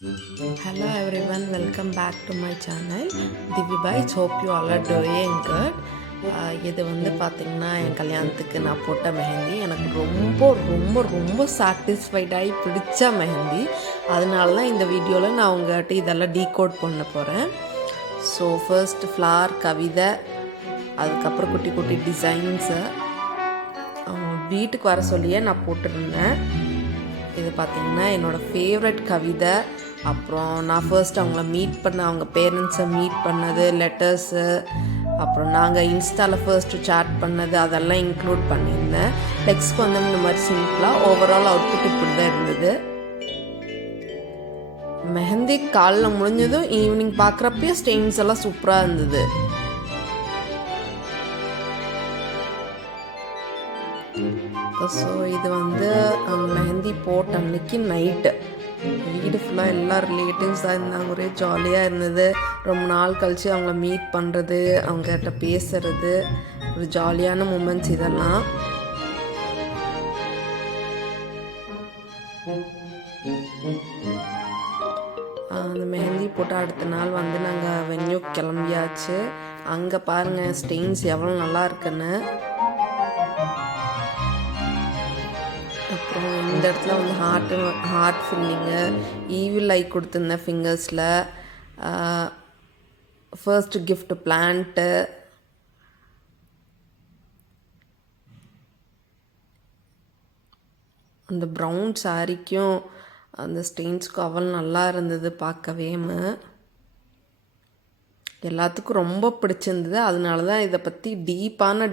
Hello everyone, welcome back to my channel Divi Bites. Hope you all are doing good. இது வந்து பார்த்திங்கன்னா என் கல்யாணத்துக்கு நான் போட்ட மெஹந்தி எனக்கு ரொம்ப ரொம்ப ரொம்ப சாட்டிஸ்ஃபைடாகி பிடிச்ச மெஹந்தி. அதனால தான் இந்த வீடியோவில் நான் உங்கள்கிட்ட இதெல்லாம் டீகோட் பண்ண போகிறேன். ஸோ ஃபர்ஸ்ட் ஃப்ளார் கவிதை, அதுக்கப்புறம் குட்டி குட்டி டிசைன்ஸு வீட்டுக்கு வர சொல்லியே நான் போட்டிருந்தேன். இது பார்த்திங்கன்னா என்னோடய ஃபேவரட் கவிதை. அப்புறம் நான் ஃபர்ஸ்ட் அவங்கள மீட் பண்ண, அவங்க பேரண்ட்ஸை மீட் பண்ணது, லெட்டர்ஸு, அப்புறம் நாங்கள் இன்ஸ்டாவில் ஃபர்ஸ்ட்டு சேட் பண்ணது, அதெல்லாம் இன்க்ளூட் பண்ணியிருந்தேன். நெக்ஸ்ட் வந்து இந்த மாதிரி சிம்பிளாக ஓவரால் அவுட்புட் இப்படி தான் இருந்தது. மெஹந்தி காலைல முடிஞ்சதும் ஈவினிங் பார்க்குறப்பயே ஸ்டெயின்ஸ் எல்லாம் சூப்பராக இருந்தது. ஸோ இது வந்து மெஹந்தி போட்ட அன்னைக்கு நைட்டு வீடு ஃபுல்லாக எல்லா ரிலேட்டிவ்ஸ் தான் இருந்தாங்க. ஒரே ஜாலியாக இருந்தது. ரொம்ப நாள் கழித்து அவங்கள மீட் பண்ணுறது, அவங்ககிட்ட பேசுறது, ஒரு ஜாலியான மூமெண்ட்ஸ் இதெல்லாம். அந்த மெஹந்தி போட்டு அடுத்த நாள் வந்து நாங்கள் வென்யூ கிளம்பியாச்சு. அங்கே பாருங்கள் ஸ்டெயின்ஸ் எவ்வளோ நல்லா இருக்குன்னு. அப்புறம் இந்த இடத்துல வந்து ஹார்ட் ஃபில்லிங்கு, ஈவில் ஐ கொடுத்துருந்தேன் ஃபிங்கர்ஸில். ஃபர்ஸ்ட் கிஃப்ட் பிளான்ட்டு, அந்த ப்ரௌன் சாரிக்கும் அந்த ஸ்டெயின்ஸ்க்கும் அவ்வளோ நல்லா இருந்தது பார்க்கவே. எல்லாத்துக்கும் ரொம்ப பிடிச்சிருந்தது. அதனால தான் இதை பற்றி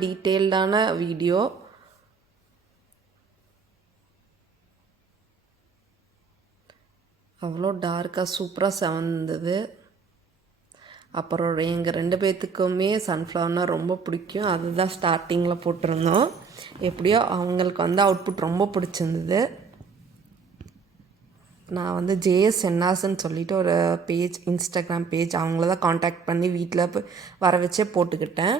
டீட்டெயில்டான வீடியோ. அவ்வளோ டார்க்காக சூப்பராக செவந்தது. அப்புறம் எங்கள் 2 பேர்த்துக்குமே சன்ஃப்ளவர்னால் ரொம்ப பிடிக்கும். அதுதான் ஸ்டார்டிங்கில் போட்டிருந்தோம். எப்படியோ அவங்களுக்கு வந்து அவுட்புட் ரொம்ப பிடிச்சிருந்தது. நான் வந்து ஜேஎஸ் என்னாஸ்ன்னு சொல்லிட்டு ஒரு பேஜ், இன்ஸ்டாகிராம் பேஜ், அவங்கள தான் காண்டாக்ட் பண்ணி வீட்டில் வர வச்சே போட்டுக்கிட்டேன்.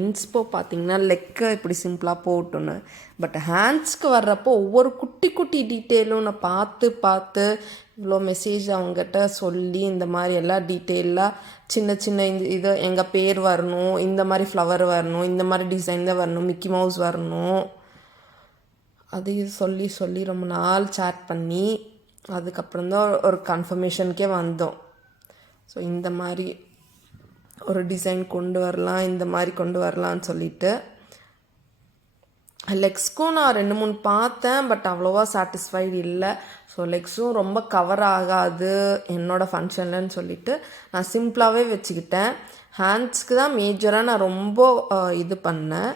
இன்ஸ்போ பார்த்திங்கன்னா லெக்கை இப்படி சிம்பிளாக போட்டுன்னு, பட் ஹேண்ட்ஸ்க்கு வர்றப்போ ஒவ்வொரு குட்டி குட்டி டீட்டெயிலும் நான் பார்த்து இவ்வளோ மெசேஜ் அவங்ககிட்ட சொல்லி இந்த மாதிரி எல்லாம் டீட்டெயிலாக சின்ன இது எங்கள் பேர் வரணும், இந்த மாதிரி ஃப்ளவர் வரணும், இந்த மாதிரி டிசைன் தான் வரணும், மிக்கி மவுஸ் வரணும், அதையும் சொல்லி ரொம்ப நாள் சேட் பண்ணி அதுக்கப்புறம் தான் ஒரு கன்ஃபர்மேஷனுக்கே வந்தோம். ஸோ இந்த மாதிரி ஒரு டிசைன் கொண்டு வரலாம், இந்த மாதிரி கொண்டு வரலான்னு சொல்லிட்டு. லெக்ஸ்க்கும் நான் 2-3 பார்த்தேன், பட் அவ்வளோவா சாட்டிஸ்ஃபைடு இல்லை. ஸோ லெக்ஸும் ரொம்ப கவர் ஆகாது என்னோடய ஃபங்க்ஷன்லன்னு சொல்லிவிட்டு நான் சிம்பிளாகவே வச்சுக்கிட்டேன். ஹேண்ட்ஸ்க்கு தான் மேஜராக நான் ரொம்ப இது பண்ணேன்.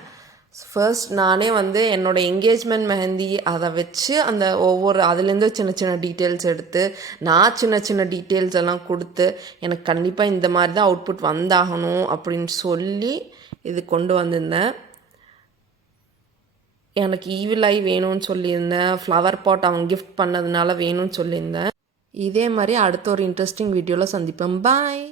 ஃபர்ஸ்ட் நானே வந்து என்னோடய என்கேஜ்மெண்ட் மெஹந்தி அதை வச்சு அந்த அதுலேருந்து சின்ன டீட்டெயில்ஸ் எடுத்து நான் சின்ன டீட்டெயில்ஸ் எல்லாம் கொடுத்து எனக்கு கண்டிப்பாக இந்த மாதிரி தான் அவுட்புட் வந்தாகணும் அப்படின்னு சொல்லி இது கொண்டு வந்திருந்தேன். எனக்கு ஈவில் ஐ வேணும்னு சொல்லியிருந்தேன். ஃப்ளவர் பாட் அவங்க கிஃப்ட் பண்ணதுனால வேணும்னு சொல்லியிருந்தேன். இதே மாதிரி அடுத்த ஒரு இன்ட்ரெஸ்டிங் வீடியோவில் சந்திப்பேன். பாய்.